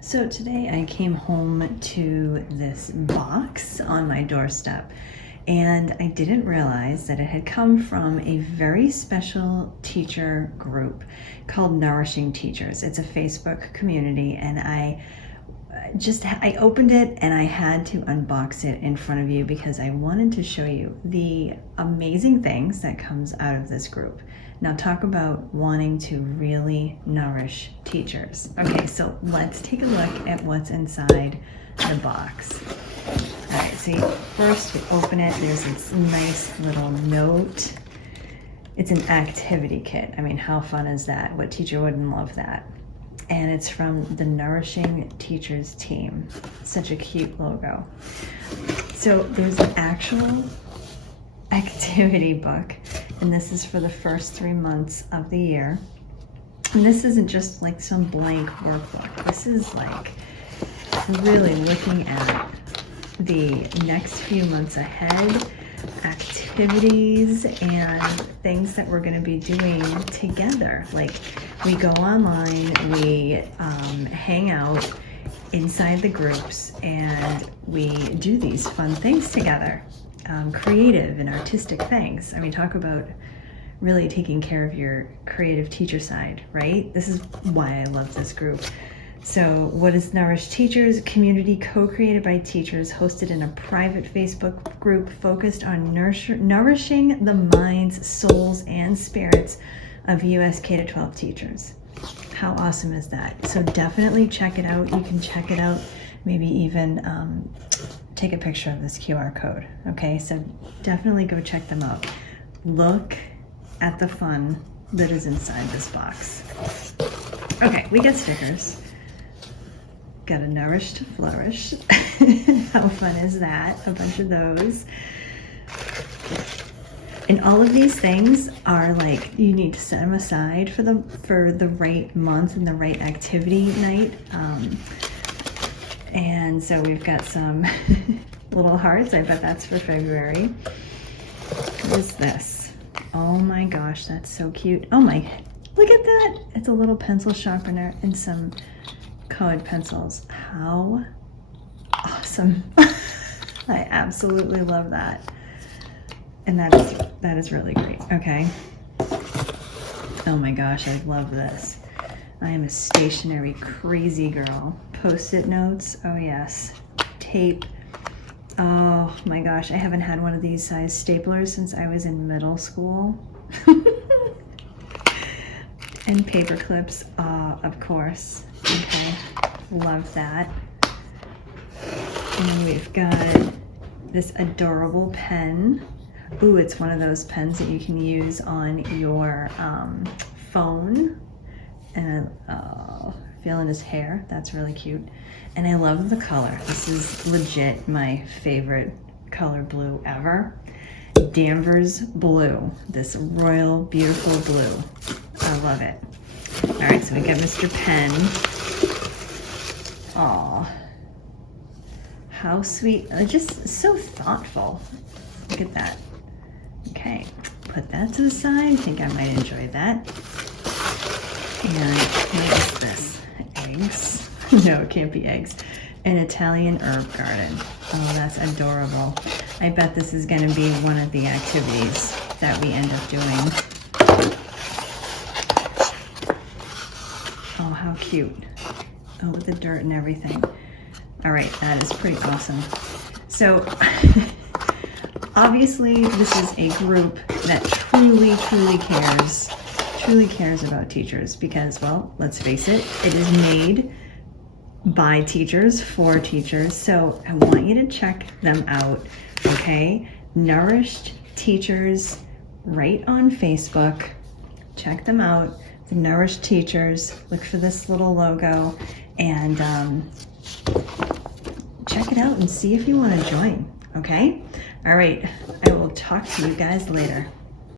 So today I came home to this box on my doorstep, and I didn't realize that it had come from a very special teacher group called Nourishing Teachers. It's a Facebook community, and I opened it and I had to unbox it in front of you because I wanted to show you the amazing things that comes out of this group. Now talk about wanting to really nourish teachers. Okay, so let's take a look at what's inside the box. All right, so first we open it, there's this nice little note. It's an activity kit. I mean, how fun is that? What teacher wouldn't love that? And it's from the Nourishing Teachers team. Such a cute logo. So there's an actual activity book, and this is for the first 3 months of the year. And this isn't just like some blank workbook. This is like really looking at the next few months ahead, activities and things that we're going to be doing together. Like, we go online, we hang out inside the groups, and we do these fun things together, creative and artistic things. I mean, talk about really taking care of your creative teacher side, right? This is why I love this group. So what is Nourished Teachers? Community co-created by teachers, hosted in a private Facebook group focused on nourishing the minds, souls, and spirits of U.S. K-12 teachers. How awesome is that? So definitely check it out. You can check it out, maybe even take a picture of this QR code. Okay, so definitely go check them out. Look at the fun that is inside this box. Okay, we get stickers. Got a Nourish to Flourish. How fun is that? A bunch of those. And all of these things are like, you need to set them aside for the right month and the right activity night. And so we've got some little hearts. I bet that's for February. What is this? Oh my gosh, that's so cute. Oh my, look at that. It's a little pencil sharpener and some colored pencils. How awesome. I absolutely love that. And that is really great. Okay. Oh my gosh, I love this. I am a stationery crazy girl. Post-it notes, oh yes. Tape. Oh my gosh, I haven't had one of these size staplers since I was in middle school. And paper clips, of course. Okay, love that. And then we've got this adorable pen. Ooh, it's one of those pens that you can use on your phone. And feeling his hair, that's really cute. And I love the color. This is legit my favorite color blue ever. Danvers blue, this royal, beautiful blue. I love it. All right, so we got Mr. Penn. Aw, how sweet. Just so thoughtful. Look at that. Okay, put that to the side. I think I might enjoy that. And what is this? Eggs? No, it can't be eggs. An Italian herb garden. Oh, that's adorable. I bet this is going to be one of the activities that we end up doing. Oh, how cute. Oh, with the dirt and everything. All right, that is pretty awesome. So, obviously, this is a group that truly cares about teachers because, well, let's face it, it is made by teachers for teachers. So I want you to check them out, okay? Nourished Teachers, right on Facebook. Check them out. The Nourished Teachers. Look for this little logo and check it out and see if you want to join, okay? All right, I will talk to you guys later.